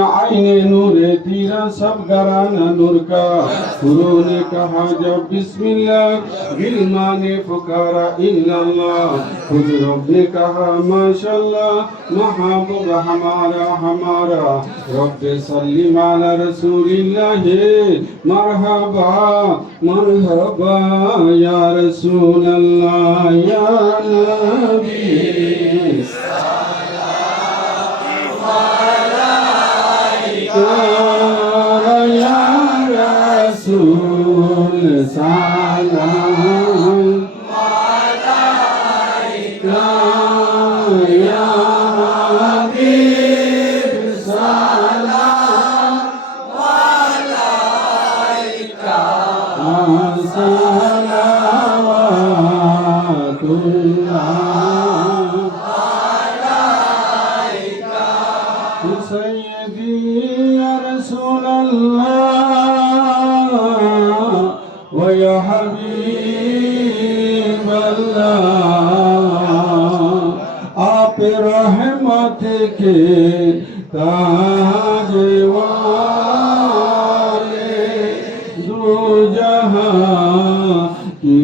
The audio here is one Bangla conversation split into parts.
आईने नूरे तेरा सब घराना नूर का गुरु ने कहा जब बिस्मिल्लाह गिलमा ने पुकारा इल्लल्लाह खुद रब ने कहा माशाअल्लाह महबूब हमारा हमारा रब सल्लिम अला रसूलिल्लाह मरहबा मरहबा या रसूल अल्लाह या नबी या रसूल सलाम अलैका या हबीब सलाम अलैका सलावतुल्लाह सय्यदी या रसूल अल्लाह व या हबीब अल्लाह आप रहमत के ताज वाले दो जहां के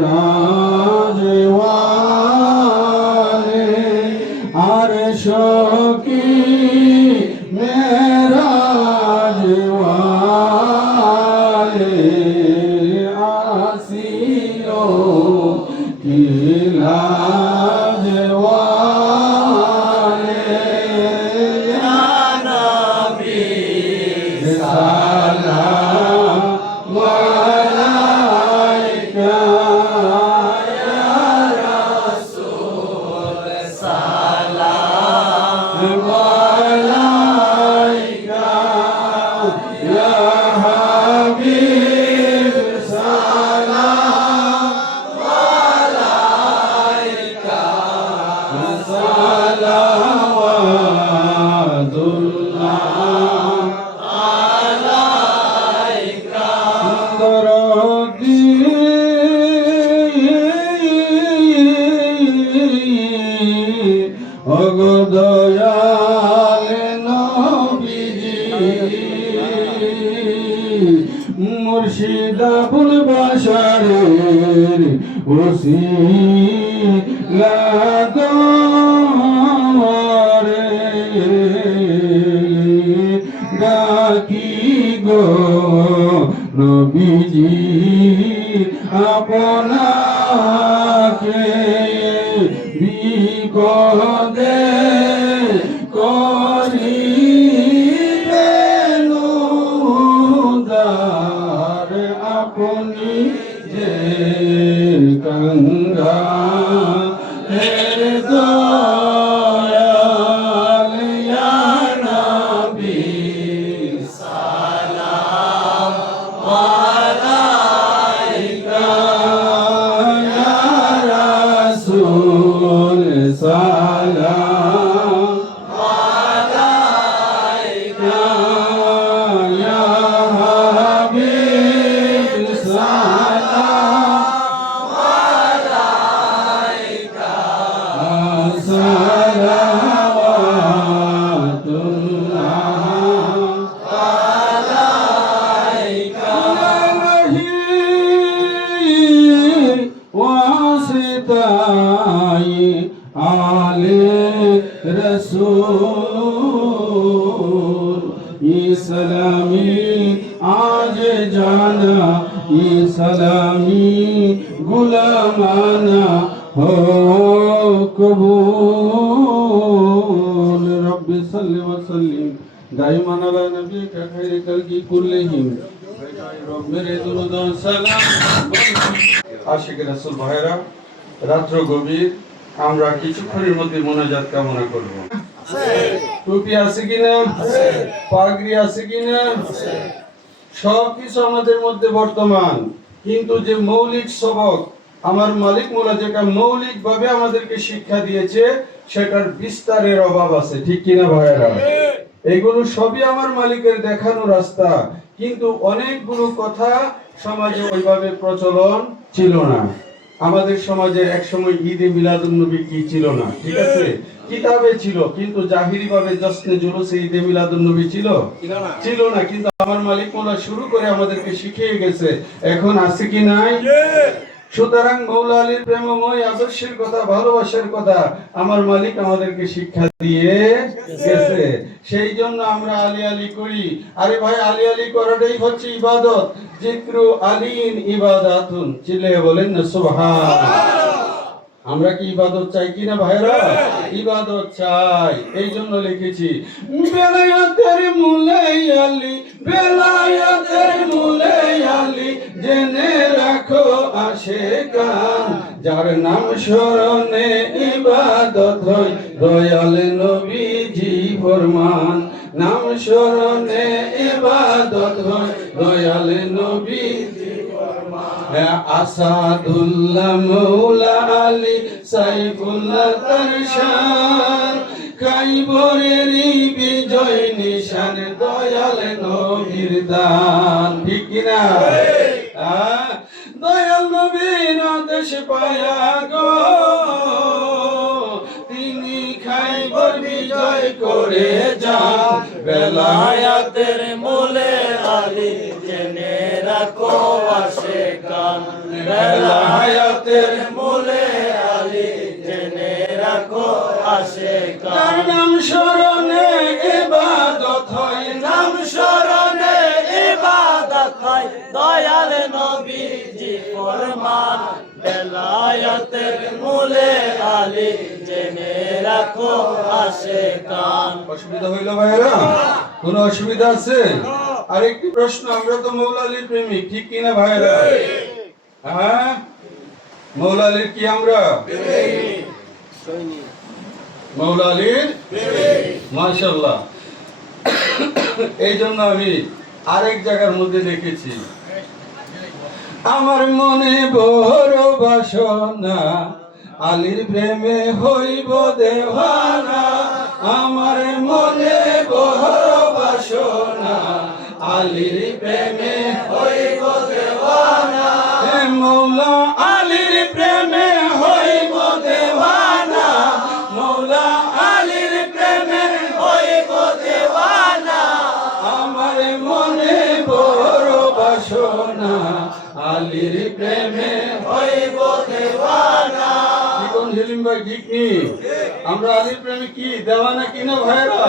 राज वाले अर्श की मेराज वाले आसियों की लाज वाले या नबी सलाम अलैका या रसूल सलाम দয়াল নবীজি মুর্শিদ আবুল বাশারের ওসিলা দরে ডাকি গো নবীজি আপনাকে বিপদে করিবেন উদ্ধার আপনি যে গঙ্গা এর দয়াল ইয়া নবী সালাম আলাইকা ইয়া রাসূল সালাম আলাইকা ইয়া হাবিব সালাম আলাইকা সালাওয়াতুল্লাহ আলাইকা ওয়াসিতাই आले रसूल ये सलामी आज जाना ये सलामी गुलामाना हो कबूल रब्बि सल्लि व सल्लिम दाइमान अला नबी का खैर कल्कि कुल्लिहिम रब मेरे दुरूद व सलाम आशिक रसूल भाईरा रात्र गभीर আমরা কিছুক্ষণের মধ্যে মোনাজাত কামনা করব। টুপি আছে কিনা? পাগড়ি আছে কিনা? সবকিছু আমাদের মধ্যে বর্তমান, কিন্তু যে মৌলিক সবক আমার মালিক মোলা যেটা মৌলিক ভাবে আমাদেরকে শিক্ষা দিয়েছে সেটার বিস্তারের অভাব আছে, ঠিক কিনা ভাইয়েরা? এগুলো সবই আমার মালিকের দেখানো রাস্তা, কিন্তু অনেকগুলো কথা সমাজে ওইভাবে প্রচলন ছিল না। আমাদের সমাজে একসময় ঈদে মিলাদুন নবী কি ছিল না, ঠিক আছে, কিতাবে ছিল, কিন্তু জাহিরি ভাবে জশ্নে জুলুসে ঈদে মিলাদুন নবী ছিল না। কিন্তু আমার মালিক মোলা শুরু করে আমাদেরকে শিখিয়ে গেছে, এখন আছে কি নাই? সুতরাং মৌলা আলীর প্রেমময় আদর্শের কথা, ভালোবাসার কথা আমার মালিক আমাদেরকে শিক্ষা দিয়ে গেছে। সেই জন্য আমরা আলী আলী করি। আরে ভাই, আলী আলী করাটাই হচ্ছে ইবাদত। জিক্রু আলীন ইবাদাতুন, চিল্লিয়ে বলেন না সুবহানাল্লাহ। আমরা কি ইবাদত চাই কিনা ভাইরা? ইবাদত চাই। এই জন্য লিখেছি, বেলায়েতের মূলে আলী, বেলায়েতের মূলে আলী, জেনে রাখো আশেকান, যার নাম স্মরণে ইবাদত হয়, দয়াল নবীজি ফরমান। নাম স্মরণে ইবাদত হয়, দয়াল নবীজি ফরমান। আসাদুল্লাহ মৌলা আলী সাইফুল্লাহ তার শান, খাইবরেরই বিজয় নিশান, দয়াল নবীর দান। ঠিক কিনা? দয়াল নবীর আদেশ পায়া গো, তিনি খাইবর বিজয় করে যান। বেলায়েতের মূলে আলী, জেনে রাখো আশেকান। বেলায়েতের মূলে আলী, জেনে রাখো আশেকান। তার নাম স্মরণে ইবাদত হয়, নাম স্মরণে ইবাদত হয়, দয়াল নবীজি ফরমান। বেলায়েতের মূলে আলী, জেনে রাখো আশেকান। অসুবিধা হইল ভাইরা? কোনো অসুবিধা আছে? আরেকটি প্রশ্ন, আমরা তো মৌলা আলীর প্রেমিক, ঠিক কিনা ভাইরা? হ্যাঁ, মৌলা আলীর কি আমরা মৌলা আলীর? মাশাআল্লাহ। এই জন্য আমি আরেক জায়গার মধ্যে লিখেছি, আমার মনে বড় বাসনা, আলীর প্রেমে হইব দেওয়ানা। আমার মনে বড় বাসনা, আলীর প্রেমে হইব দেওয়ানা। হে মৌলা আলীর প্রেমে হইব দেওয়ানা, মৌলা আলীর প্রেমে হইব দেওয়ানা। আমার মনে বড় বাসনা, আলীর প্রেমে হইব দেওয়ানা। কোন হেলিম ভাই ঠিক নি? আমরা আলীর প্রেমে কি দেওয়ানা কিনা ভাইরা?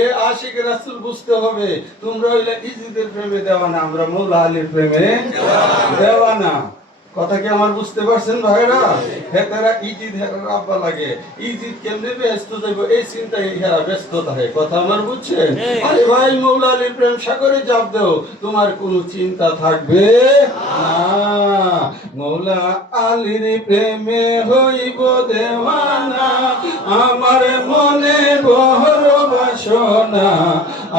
এ আশিক রাসূল বুঝতে হবে, তোমরা হইলে ইজিদের প্রেমে দেওয়ানা, আমরা মৌলা আলীর প্রেমে দেওয়ানা। কথা কি আমার বুঝতে পারছেন ভাইরা? হেতারা ইজিদ হেতারা আব্বা লাগে, ইজিদ কেমনে ব্যস্ত যাইব এই চিন্তায় হেরা ব্যস্ত থাকে। কথা আমার বুঝছেন? আরে ভাই, মৌলা আলীর প্রেম সাগরে জাপ দাও, তোমার কোনো চিন্তা থাকবে না। মৌলা আলীর প্রেমে হইব দেওয়ানা, আমার মনে বড় বাসনা,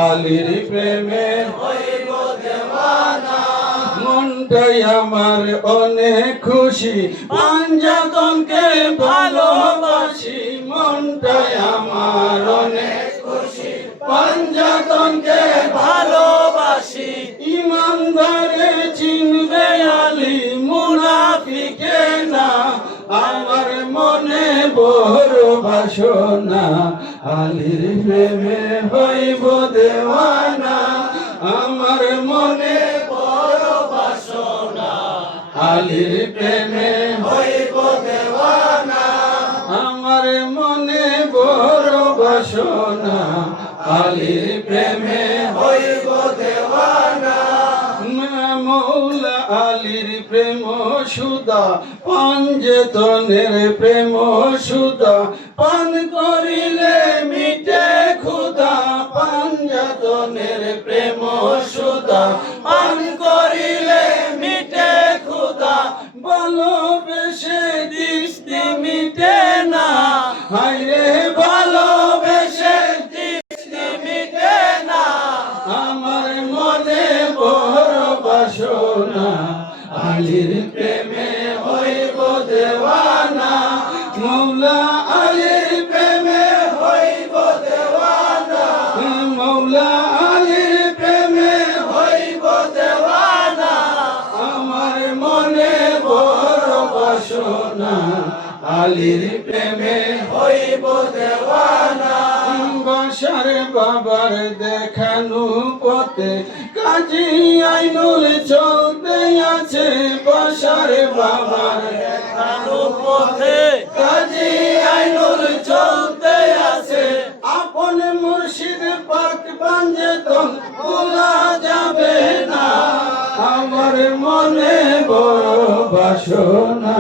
আলীর প্রেমে হইব দেওয়ানা। মনটাই আমার অনেক খুশি, পাঞ্জাতনকে ভালোবাসি। মনটাই আমার অনেক খুশি, পাঞ্জাতনকে ভালোবাসি। ইমানদারে চিনবে আলী, মুনাফিকে না। আমার মনে বড় বাসনা, আলীর প্রেমে হইব দেওয়ানা। আমার মনে বড় বাসনা, আলীর প্রেমে হইব দেওয়ানা। আমার মনে বড় বাসনা, আলীর প্রেমে হইব দেওয়ানা। মৌলা আলীর প্রেম সুদা, পাঞ্জতনের প্রেম সুদা, পান করিলে মিটে ক্ষুধা। পাঞ্জতনের প্রেম সুদা, পান করিলে মিটে ক্ষুধা। ভালোবেসে দৃষ্টি মিটে না, হায়রে ভালোবেসে দৃষ্টি মিটে না। আমার মনে বড় বাসনা, আলীর প্রেমে হইব দেওয়ানা। মৌলা আলীর প্রেমে হইব দেওয়ানা, মৌলা আলীর প্রেমে হইব দেওয়ানা। আমার মনে বড় বাসনা, ভালোবাসনা আলীর প্রেমে হইব দেওয়ানা বাসার বাবার দেখানো পথে কাজী আইনুল চলতে আছে বাসার বাবার দেখানো পথে কাজী আইনুল চলতে আছে আপন মুর্শিদ পাক বাঞ্জেতন ভোলা যাবে না আমার মনে বড় বাসনা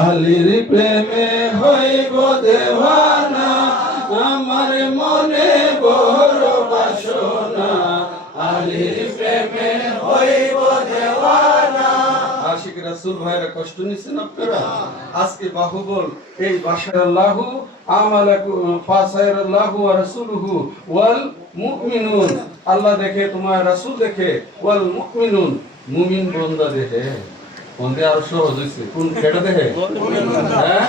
আলীর প্রেমে হইব দেওয়ানা আমার মনে বড় বাসনা আলীর প্রেমে হইব দেওয়ানা আশিক রাসূল ভাইরা কষ্ট নিছেন আপনারা আজকে বাহুবল এই বাশারাল্লাহু আমালাকুম ফাসায়ারাল্লাহু ওয়া রাসূলুহু ওয়াল মুমিনুন আল্লাহ দেখে তোমার রাসূল দেখে ওয়াল মুমিনুন মুমিন বান্দা দেখে কোনটা আর সহজ হইছে কোন কেটা দেখে হ্যাঁ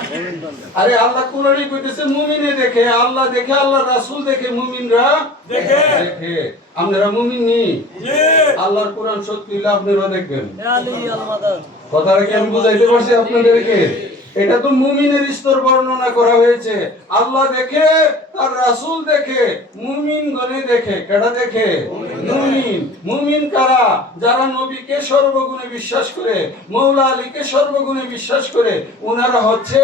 আরে আল্লাহ কোরআনে কইতেছে মুমিনে দেখে আল্লাহ রাসূল দেখে মুমিনরা দেখে আমরা মুমিন নি জি আল্লাহর কোরআন সত্যি হইলে আপনারা দেখবেন আলী আল মাদাদ কথাটা কি আমি বুঝাইতে পারছি আপনাদেরকে এটা তো মুমিনের স্তর বর্ণনা করা হয়েছে আল্লাহ দেখে তার রাসূল দেখে মুমিন গণে দেখে কেডা দেখে মুমিন কারা যারা নবীকে সর্বগুণে বিশ্বাস করে মওলা আলীকে সর্বগুণে বিশ্বাস করে ওনারা হচ্ছে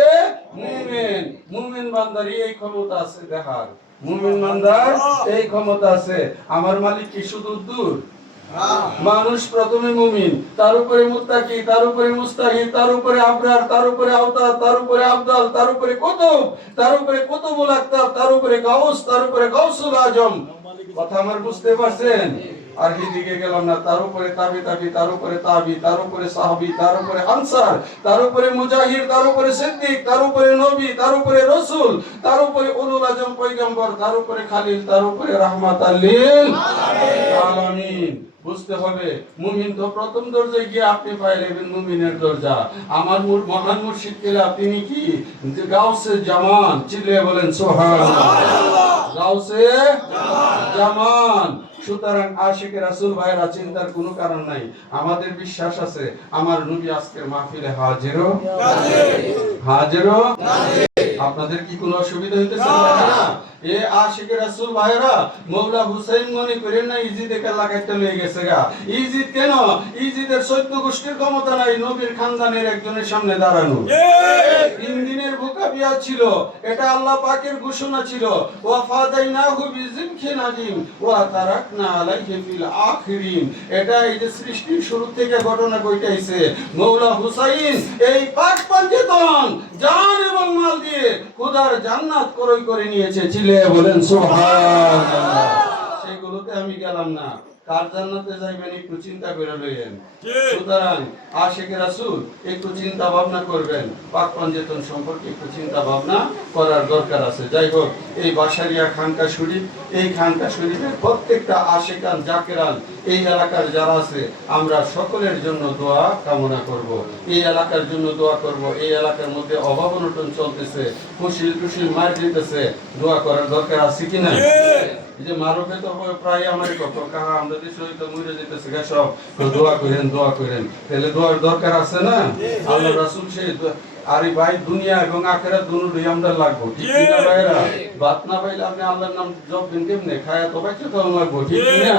মুমিন বান্দার এই ক্ষমতা আছে দেখার মুমিন বান্দার এই ক্ষমতা আছে আমার মালিক কি শুধু দূর মানুষ প্রথমে মুমিন তার উপরে মুত্তাকি তার উপরে মুস্তাহিদ তার উপরে আবরার তার উপরে আওতার তার উপরে আবদাল তার উপরে কুতুব তার উপরে কুতুবুল আকতাব তার উপরে গাউস তার উপরে গাউসুল আজম কথা আমার বুঝতে পারছেন আর দিকে গেলাম না তার উপরে তাবি তার উপরে তাবি তার উপরে সাহাবী তার উপরে আনসার তার উপরে মুজাহিদ তার উপরে সিদ্দিক তার উপরে নবী তার উপরে রাসূল তার উপরে উলুল আজম পয়গম্বর তার উপরে খালিল তার উপরে রাহমাতাল লিল আলামিন বুঝতে হবে মুমিন তো প্রথম দরজায় গিয়ে আপনি পাইলেন মুমিনের দরজা আমার মহান মুর্শিদ কেলা তিনি কি গাউসে জামান চিল্লিয়ে বলেন সুবহানাল্লাহ গাউসে জামান সুতরাং আশিকে রাসূল ভাইরা চিন্তার কোনো কারণ নাই আমাদের বিশ্বাস আছে আমার নবী আজকের মাহফিলে হাজির আপনাদের কি কোনো অসুবিধা হইতেছে না এ আশিকে রাসূল ভাইরা মওলা হুসাইন মনে করেন না ইজিদে কে লাগাইতে লয়ে গেছে গা ইজিদ কেন ইজিদের 14 গোষ্ঠীর ক্ষমতা নাই নবীর খানদানের একজনের সামনে দাঁড়ানো তিন দিনের ভুকা বিয়া ছিল এটা আল্লাহ পাকের ঘোষণা ছিল ওয়া ফাদাইনাহু বিযিবখিন আযীম ওয়া তারাকনা আলাইহি ফিল আখিরিন এটা এই যে সৃষ্টির শুরু থেকে ঘটনা কইতাইছে মওলা হুসাইন এই পাক পঞ্চতন জান এবং মাল দিয়ে খোদার জান্নাত ক্রয় করে নিয়েছে চিল্লায়ে বলেন সুবহানাল্লাহ সেগুলোতে আমি গেলাম না কার জান্নাতে যাইবেন একটু চিন্তা করে লইয়েন সুতরাং আশিকে রাসূল একটু চিন্তা ভাবনা করবেন পাক পঞ্চতন সম্পর্কে একটু চিন্তা ভাবনা করার দরকার আছে যাই হোক এই বাসারিয়া খানকা শরীফ এই খানকা শরীফের প্রত্যেকটা আশিকান জাকেরান এই এলাকার যারা আছে আমরা সকলের জন্য দোয়া কামনা করব এই এলাকার জন্য দোয়া করব এই এলাকার মধ্যে অভাব অনটন চলতেছে খুশিল মার দিতেছে দোয়া করার দরকার আছে কিনা এই যে মারুফে তো প্রায় আমার কত কাহা আমরা দেশে তো মরে যেতেছে গা সব দোয়া করেন তাহলে দোয়ার দরকার আছে না আল্লাহ রাসূল সেই আরে ভাই দুনিয়া এবং আখিরাত দুটোই আমরা লাগবো ঠিক না ভাইরা বাত না পাইলে আপনি আল্লাহর নাম জপবেন কেমনে খায়া তো বাইতে তো লাগবো ঠিক না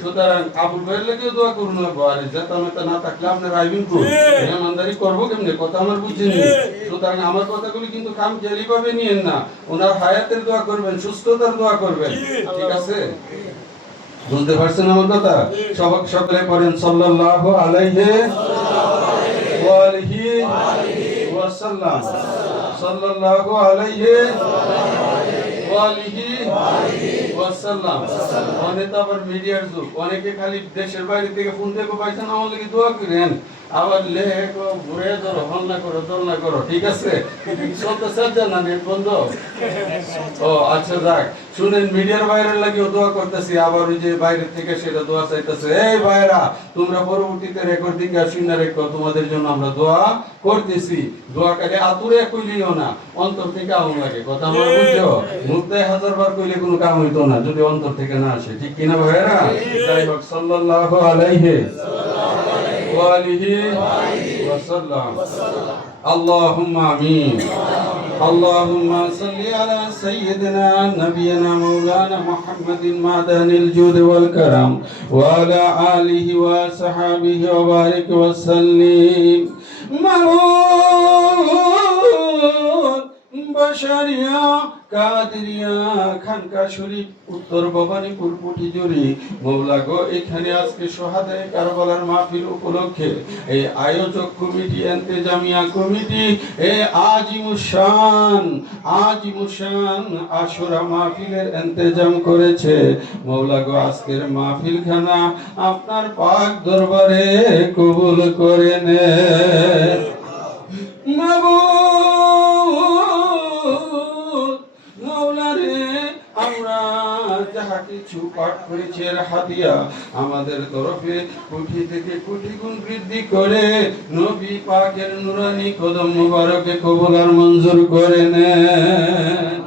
সুতরাং আবুল ভাইয়ের লাগি দোয়া করুন লাগবো আর জাতামেতা না থাকলে আপনি রাইবেন কো মেহমানদারি করবো কেমনে কথা আমার বুঝছেন সুতরাং আমার কথাগুলি কিন্তু কাম জেলি ভাবে নিয়েন না ওনার হায়াতের দোয়া করবেন সুস্থতার দোয়া করবেন ঠিক আছে বুঝতে পারছেন আমার কথা সকলে পড়েন সাল্লাল্লাহু আলাইহি ওয়া আলিহি ওয়াসাল্লাম সাল্লাল্লাহু আলাইহি ওয়া আলিহি ওয়াসাল্লাম অনেক আবার মিডিয়ার যুগ অনেকে খালি দেশের বাইরে থেকে ফোন থেকে পাইছেন আমার লাগি দোয়া করেন আবার লেখো ঘুরে ধরো হল্লা করো ঠিক আছে চলতেছে জানা নেট বন্ধ ও আচ্ছা যাক শুনেন মিডিয়ার বাইরের লাগিও দোয়া করতেছি আবার ওই যে বাইরে থেকে সেটা দোয়া চাইতেছে এই ভাইরা তোমরা পরবর্তীতে রেকর্ডিং আর শুনে রেখো তোমাদের জন্য আমরা দোয়া করতেছি দোয়া করে আতুরে কইলিও না অন্তর থেকে আগুন লাগে কথা আমার বুঝছো মুখে 1000 বার কইলে কোনো কাম হইতো না যদি অন্তর থেকে না আসে ঠিক কিনা ভাইরা তাই হোক সাল্লাল্লাহু আলাইহি ওয়া আলিহি ওয়াসাল্লাম اللهم آمين. اللهم صل على سيدنا نبينا مولانا محمد معدن الجود والكرم وعلى آله وصحبه وبارك وسلم. মাওলানা বাশারিয়া কাদেরিয়া খানকা শরীফ উত্তর ভবানীপুর পুটিজুরি মৌলা গো, এখানে আজকে সোহাদায়ে কারবালার মাহফিল উপলক্ষে এই আয়োজক কমিটি, ইন্তেজামিয়া কমিটি, এই আজিমুশান আশুরা মাহফিলের ইন্তেজাম করেছে। মৌলা গো, আজকের মাহফিলখানা আপনার পাক দরবারে কবুল করে নেন। আমরা যাহা কিছু পাঠ করেছি এর হাদিয়া আমাদের তরফে কোটি থেকে কোটি গুণ বৃদ্ধি করে নবী পাকের নুরানি কদম মুবারকে কবুল আর মঞ্জুর করে নেন।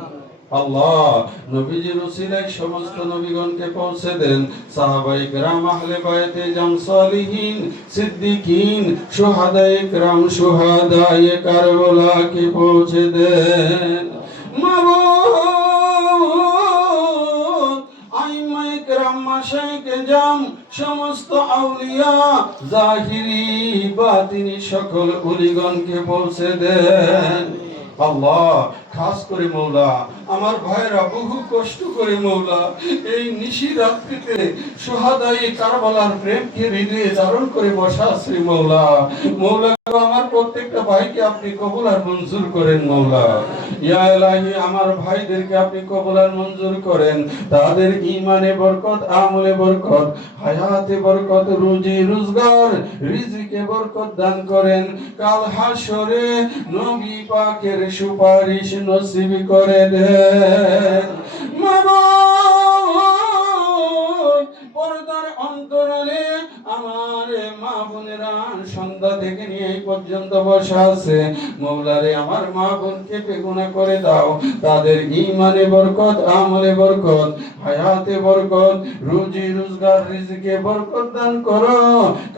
আল্লাহ নবীজির উসিলায় সমস্ত নবীগণকে পৌঁছে দেন। সাহাবায়ে কেরাম, আহলে বায়তে জাম, সালিহিন, সিদ্দিকিন, শুহাদায়ে কেরাম, শুহাদায়ে কারবালাকে পৌঁছে দেন। আইম্মায়ে কেরাম, মাশায়েখে জাম, সমস্ত আউলিয়া জাহিরি বাতিনি সকল ওলিগণকে পৌঁছে দেন। আল্লাহ খাস করে মৌলা আমার ভাইরা বহু কষ্ট করে মৌলা এই নিশি রাত্রিতে শুহাদায়ে কারবালার প্রেমকে হৃদয়ে ধারণ করে বসা আছে মৌলা। মৌলা আমার প্রত্যেকটা ভাইকে আপনি কবুল আর মঞ্জুর করেন মৌলা। ইয়া ইলাহি, আমার ভাইদেরকে আপনি কবুল আর মঞ্জুর করেন। তাদের ঈমানে বরকত, আমলে বরকত, হায়াতে বরকত, রুজি রোজগার, রিজিকে বরকত দান করেন। কাল হাশরে নবী পাকের সুপারিশ নসিব করে দেন। পর্দার অন্তরালে আমার মা বোনেরা সন্ধ্যা থেকে নিয়ে এই পর্যন্ত বসা আছে মৌলারে, আমার মা বোনকে বেগুনা করে দাও। তাদের ঈমানে বরকত, আমলে বরকত, হায়াতে বরকত, রুজি রোজগার, রিজিকে বরকত দান করো।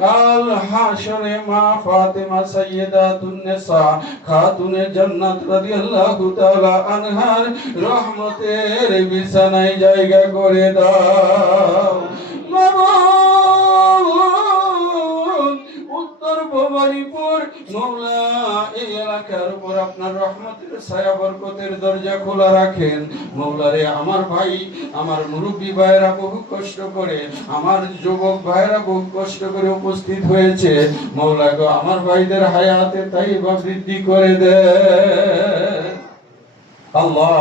কাল হাশরে মা ফাতেমা সাইয়্যিদাতুন নিসা খাতুনে জান্নাত রাদিয়াল্লাহু তাআলা আনহার রহমতের বিছানায় জায়গা করে দাও। উত্তর ভবানীপুর মৌলা এই এলাকার উপর আপনার রহমতের ছায়া বরকতের দরজা খোলা রাখেন মৌলারে। আমার ভাই, আমার মুরব্বী ভাইরা বহু কষ্ট করে, আমার যুবক ভাইরা বহু কষ্ট করে উপস্থিত হয়েছে মৌলা গো, আমার ভাইদের হায়াতে তাইবা বৃদ্ধি করে দেন। আল্লাহ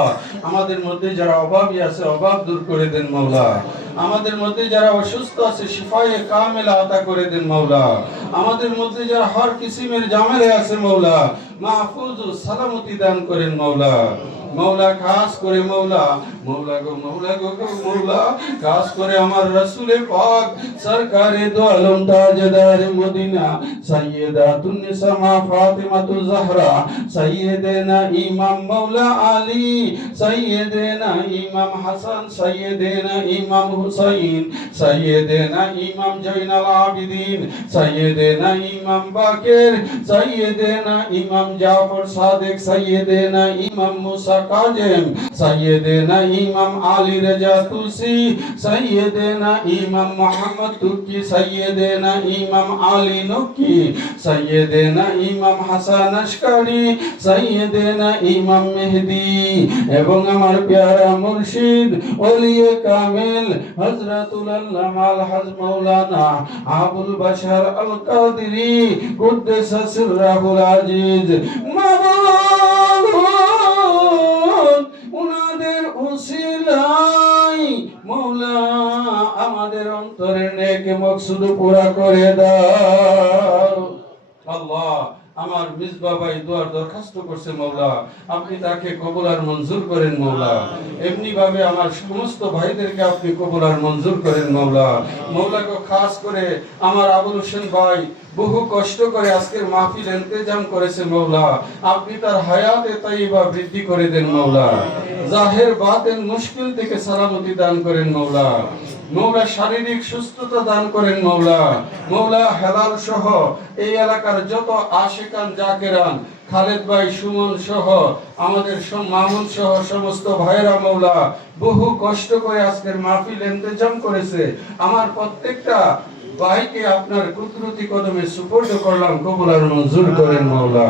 আমাদের মধ্যে যারা অভাবী আছে অভাব দূর করে দেন মৌলা। আমাদের মধ্যে যারা অসুস্থ আছে শিফায়ে কামেলা আতা করে দেন মৌলা। আমাদের মধ্যে যারা হর কিসিমের জামেলে আছে মৌলা মাহফুজ ও সালামতি দান করেন মৌলা। মৌলা খাস করে মৌলা মৌলা খাস করে আমার রাসূলে পাক সরকারে দো আলম তাজদার মদিনা সাইয়্যিদাতুন নিসা মা ফাতিমাতু জাহরা, সাইয়্যিদানা ইমাম মৌলা আলী, সাইয়্যিদানা ইমাম হাসান, সাইয়্যিদানা ইমাম হুসাইন, সাইয়্যিদানা ইমাম জয়নাল আবিদিন, সাইয়্যিদানা ইমাম বাকের, সাইয়্যিদানা ইমাম জাফর সাদিক, সাইয়্যিদানা ইমাম মুসা কাজেম, সাইয়্যিদানা ইমাম আলী রাজা তুসি, সাইয়্যিদানা ইমাম মুহাম্মদ তুকি, সাইয়্যিদানা ইমাম আলী নকি, সাইয়্যিদানা ইমাম হাসান আশকারি, সাইয়্যিদানা ইমাম মেহেদি এবং আমার প্যারা মুর্শিদ ওলিয়ে কামিল হযরতুল আল্লামা আল-হাজ মাওলানা আবুল বাশার আল কাদেরী কুদ্দুস সিররাহুল আজিজ। উনাদের উসিলায় মৌলা আমাদের অন্তরের নেক মকসুদ পুরা করে দাও। আল্লাহ আমার মিসবা ভাই দোয়ার দরখাস্ত করছে মৌলা, আপনি তাকে কবুল আর মঞ্জুর করেন মৌলা। এমনি ভাবে আমার সমস্ত ভাইদেরকে আপনি কবুল আর মঞ্জুর করেন মৌলা। মৌলাকে খাস করে আমার আবুল হোসেন ভাই বহু কষ্ট করে আজকের মাহফিল ইন্তেজাম করেছে মৌলা, আপনি তার হায়াতে তাইবা বৃদ্ধি করে দেন মৌলা। জাহের বাতেন মুশকিল থেকে সালামতি দান করেন মৌলা। মৌলা শারীরিক সুস্থতা দান করেন মৌলা। মৌলা হেলাল সহ এই এলাকার যত আশিকান জাকেরান খালেদ ভাই, সুমন সহ আমাদের মামুন সহ সমস্ত ভাইরা মৌলা বহু কষ্ট করে আজকের মাহফিল ইন্তজাম করেছে। আমার প্রত্যেকটা ভাইকে আপনার কুদরতি কদমে সুপর্দ করলাম, কবুল আর মঞ্জুর করেন মৌলা।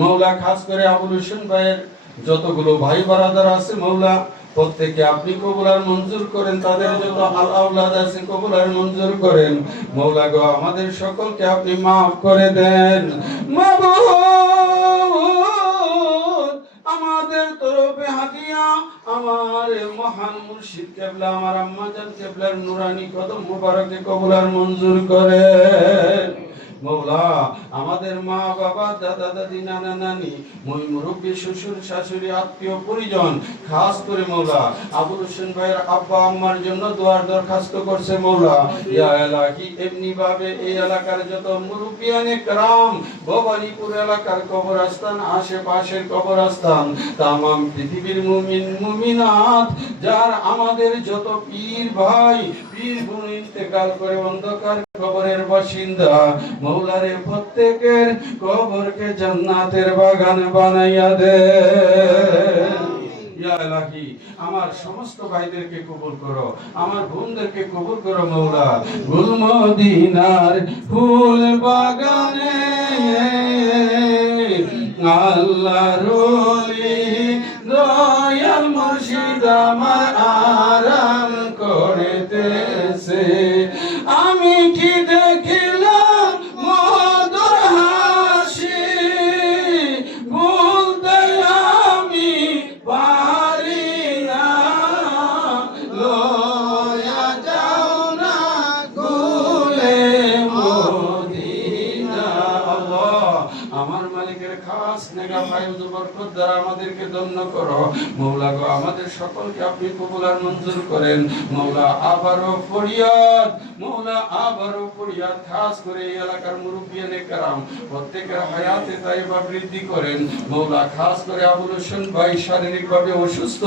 মৌলা খাস করে আবুল হোসেন ভাইয়ের যতগুলো ভাই বারাদার আছে মৌলা প্রত্যেককে আপনি কবুল আর মঞ্জুর করেন, তাদের যত আওলাদ আছে কবুল আর মঞ্জুর করেন মৌলা গো। আমাদের সকলকে আপনি মাফ করে দেন মাবুদ। আমাদের তরফে হাদিয়া আমার মহান মুর্শিদ কেবলা, আমার আম্মা জান কেবলার নুরানি কদম মুবারকে কবুল আর মঞ্জুর করেন মৌলা। আমাদের মা বাবা, দাদা দাদি, নানা নানি, মুরব্বী, শ্বশুর শাশুড়ি, আত্মীয় পরিজন, খাস করে মৌলা আবুল হোসেন ভাইয়ের আব্বা আম্মার জন্য দোয়ার দরখাস্ত করছে মৌলা। ইয়া ইলাহি, এমনি ভাবে এই এলাকার যত মুরব্বিয়ানে کرام, ভবানীপুর এলাকার কবরস্থান, আশেপাশের কবরস্থান, তামাম পৃথিবীর মুমিন মুমিনাত, যার আমাদের যত পীর ভাই পীর বোন ইন্তেকাল করে অন্ধকার কবরের বাসিন্দা মৌলারে প্রত্যেকের কবরকে জান্নাতের বাগান বানাইয়া দে। ইয়া ইলাহি, আমার সমস্ত ভাইদেরকে কবুল করো, আমার বোনদেরকে কবুল করো মৌলা। গুল মদিনার ফুল বাগানে আল্লাহর ওলি দয়াল মুর্শিদ আমার আরাম করিতেছে। আমি কি দেখিলাম মধুর হাসি, বলতে আমি পারি না, লয়া যাও না গুলে মদিনা। আল্লাহ, আমার মালিকের খাস নেগা ফায়জ বরকত দ্বারা আমাদেরকে ধন্য করো মৌলা গো। আমাদের সকলকে আপনি কবুল আর মঞ্জুর করেন মৌলা। আবারও ফরিয়াদ মৌলা, আবারও ফরিয়াদ, খাস করে এই এলাকার মুরব্বিয়ানে کرام প্রত্যেকের হায়াতে তাইবা বৃদ্ধি করেন মৌলা। খাস করে আবুল হোসেন ভাই শারীরিকভাবে অসুস্থ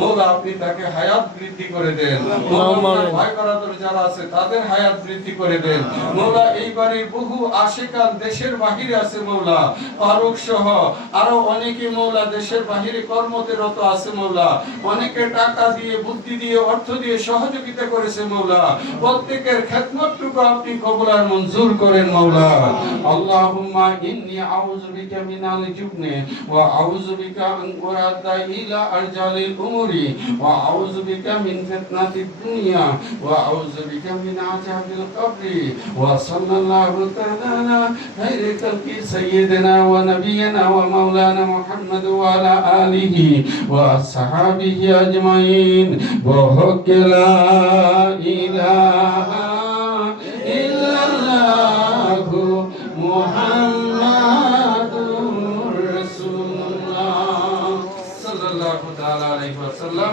মৌলা, আপনি তাকে হায়াত বৃদ্ধি করে দেন মৌলা। ভাই বারাদার যারা আছে তাদের হায়াত বৃদ্ধি করে দেন মৌলা। এইবারে বহু আশিকান দেশের বাহিরে আছে মৌলা, ফারুক সহ আরো অনেকে মৌলা দেশের বাহিরে কর্মরত আছে মৌলা। অনেকে টাকা দিয়ে, বুদ্ধি দিয়ে, অর্থ দিয়ে সহযোগিতা করেছে মৌলা। প্রত্যেকের খেদমতটুকু আপনি কবুল আর মঞ্জুর করেন মৌলা। আল্লাহুম্মা ইন্নী আউযু বিকা মিনাল জুবনি ওয়া আউযু বিকা আন উরাদা ইলা আরজালিল উমুরি ওয়া আউযু বিকা মিন ফিতনাতিদ দুনিয়া ওয়া আউযু বিকা মিন আযাবিল কবরি ওয়া সাল্লাল্লাহু তাআলা আলা খায়রি খালকি সাইয়্যিদিনা ওয়া নাবিয়িনা ওয়া মাওলানা মুহাম্মদ ওয়া আলা আলিহি ওয়া আসহাবিহি আজমাইন ওয়া লা ইলাহা ইল্লাল্লাহু মুহাম্মাদুর রাসূলুল্লাহ সাল্লাল্লাহু তাআলা আলাইহি ওয়াসাল্লাম।